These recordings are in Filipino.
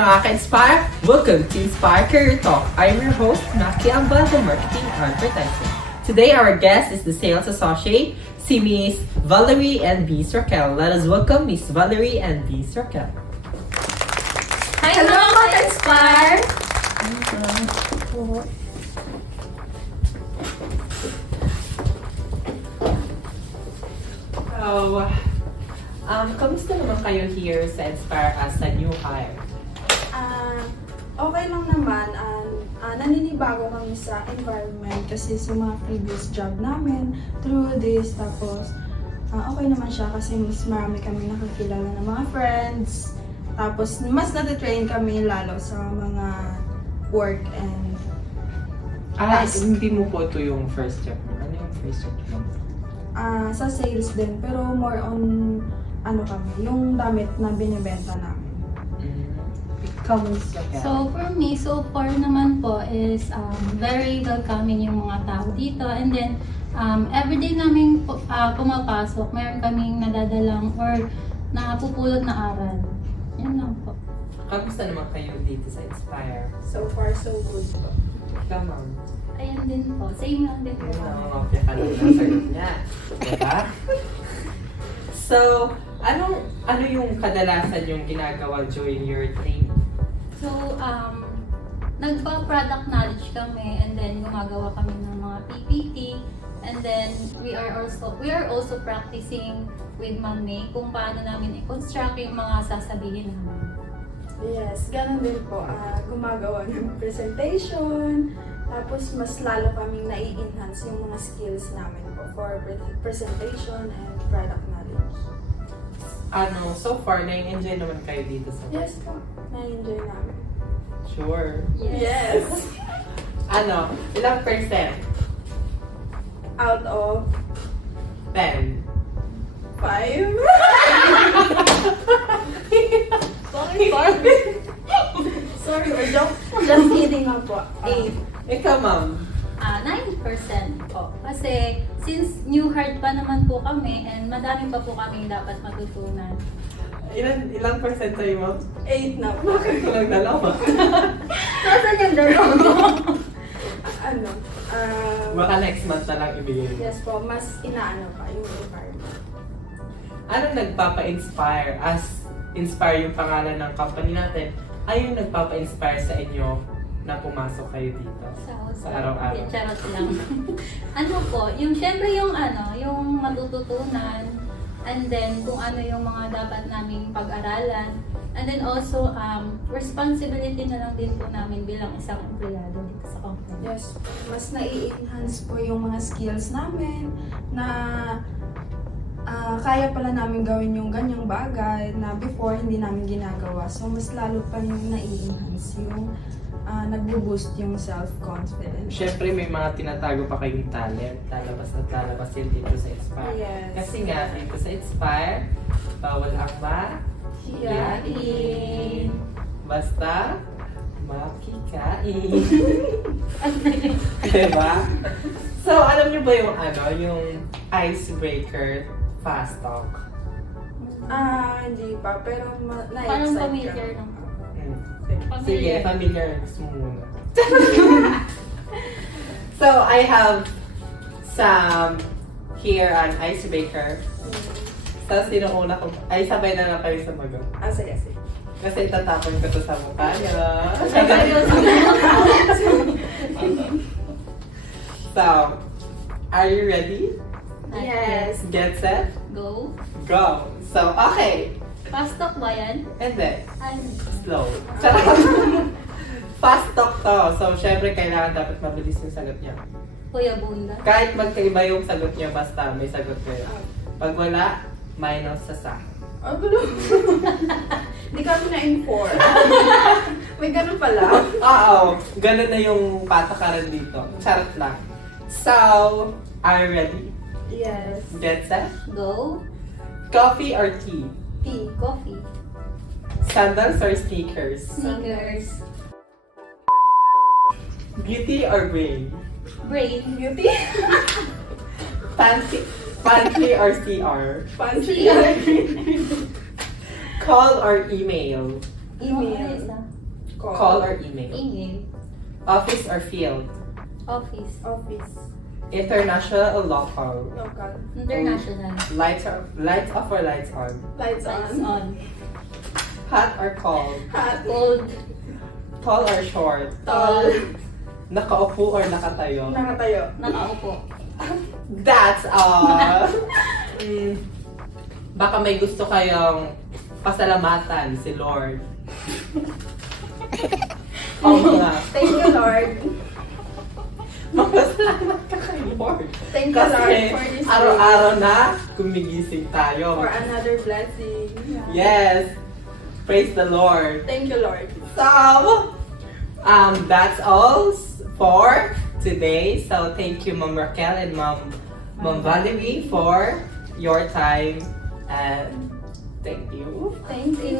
mga ka-Inspire! Welcome to Inspire Career Talk. I'm your host, Maki Ambal from Marketing Advertising. Today, our guest is the Sales Associate, si Miss Valerie and Miss Raquel. Let us welcome Miss Valerie and Miss Raquel. Hi, hello mga ka-Inspire! So, kamusta naman kayo here sa Inspire as a new hire? Okay lang naman. Naninibago kami sa environment kasi sa mga previous job namin through this. Tapos, okay naman siya kasi mas marami kami nakakilala ng mga friends. Tapos, mas natitrain kami lalo sa mga work and Hindi mo po ito yung first job mo. Ano yung first job mo? sa sales din. Pero more on yung damit na binibenta namin. Ikaw, Miss Raquel. So for me, so far naman po is very welcoming yung mga tao dito. And then, everyday namin pumapasok, mayroon kaming nadadalang or napupulot na aral. Yan lang po. Kamusta naman kayo dito sa Inspire? So far, so good po. Ikaw, ma'am. Ayan din po. Same lang din po. Yun ang mga pinakalang ng sagot niya. Diba? So, ano yung kadalasan yung ginagawa during your training? So, nagpa-product knowledge kami and then gumagawa kami ng mga PPT and then we are also practicing with Ma'am May kung paano namin i-construct yung mga sasabihin namin. Yes, ganun din po. Gumagawa ng presentation, tapos mas lalo kaming nai-enhance yung mga skills namin po for presentation and product knowledge. So far, na-enjoy naman kayo dito sa Yes po, na-enjoy namin. Sure. Yes! Ilang percent? Out of 10. 5? Sorry, we're just kidding nga po. 8. Ikaw, ma'am. 9% po. Kasi since new heart pa naman po kami and madami pa po kami dapat matutunan. Ilang percent sa'yo, ma'am? 8 na po. Bakit ko lang dalawa? Nasaan yung dalawa? Baka next month na lang ibigay mo. Yes po, mas inaano pa yung environment. Anong nagpapa-inspire? Inspire yung pangalan ng company natin. Yung nagpapa-inspire sa inyo na pumasok kayo dito sa araw-araw? Charot lang. Syempre yung matututunan and then kung ano yung mga dapat naming pag-aralan and then also responsibility na lang din po namin bilang isang empleyado dito sa company. Yes, mas nai-enhance po yung mga skills namin na kaya pala namin gawin yung ganyang bagay na before hindi namin ginagawa. So, mas lalo pa yung nai-enhance yung nag-boost yung self-confidence. Siyempre, may mga tinatago pa kayong talent. Lalabas yan dito sa Inspire. Yes. Kasi nga, dito sa Inspire, bawal ang Hiyain. basta makikain. Diba? So, alam niyo ba yung icebreaker fast talk? Hindi pa, pero Parang na-excite familiar ka. lang. Sige, familiar mo muna. So, I have some here an icebreaker. So, sino una ko? Sabay na lang kayo sa magot. Sige. Kasi tatapon ko to sa mukha niya. So, are you ready? Yes. Get set? Go. Go! So, okay. Fast talk ba yan? And then, Ay, slow. Fast talk to. So, syempre, kailangan dapat mabilis yung sagot niya. Kuya Bunda. Kahit magkaiba yung sagot niya, basta may sagot kayo. Pag wala, minus sa Gulo. Hindi kami na-inform. May ganun pala. Oo, ganun na yung patakaran dito. Charot lang. So, are you ready? Yes. Get set? Go. Coffee or tea? Tea. Coffee. Sandals or sneakers? Sneakers. Beauty or brain? Brain. Beauty. Pantry or CR? Fancy. Call or email? Email. Call or email? Email. Office or field? Office. Office. International or local? Local. International. Lights off or lights on? Lights Lights on. on. Hot or cold? Hot. Cold. Tall or short? Tall. Nakaupo or nakatayo? Nakatayo. Nakaupo. That's all! Baka may gusto kayong pasalamatan si Lord. O mga, Thank you, Lord. magpasalamat ka kay Lord. Thank you, Lord, Kasi for this araw-araw na gumigising day. tayo. For another blessing. Yes! Praise the Lord. Thank you, Lord. So, that's all for today. So, thank you, Ma'am Raquel and Ma'am Valerie for your time. And thank you. Thank you.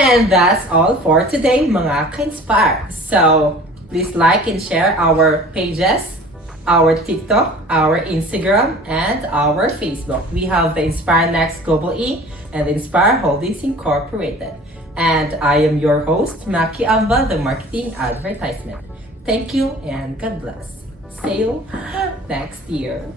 And that's all for today, mga ka-inspire. So, please like and share our pages, our TikTok, our Instagram, and our Facebook. We have the Inspire Next Global E and the Inspire Holdings Incorporated. And I am your host, Maki Amba, the Marketing Advertisement. Thank you and God bless. See you next year.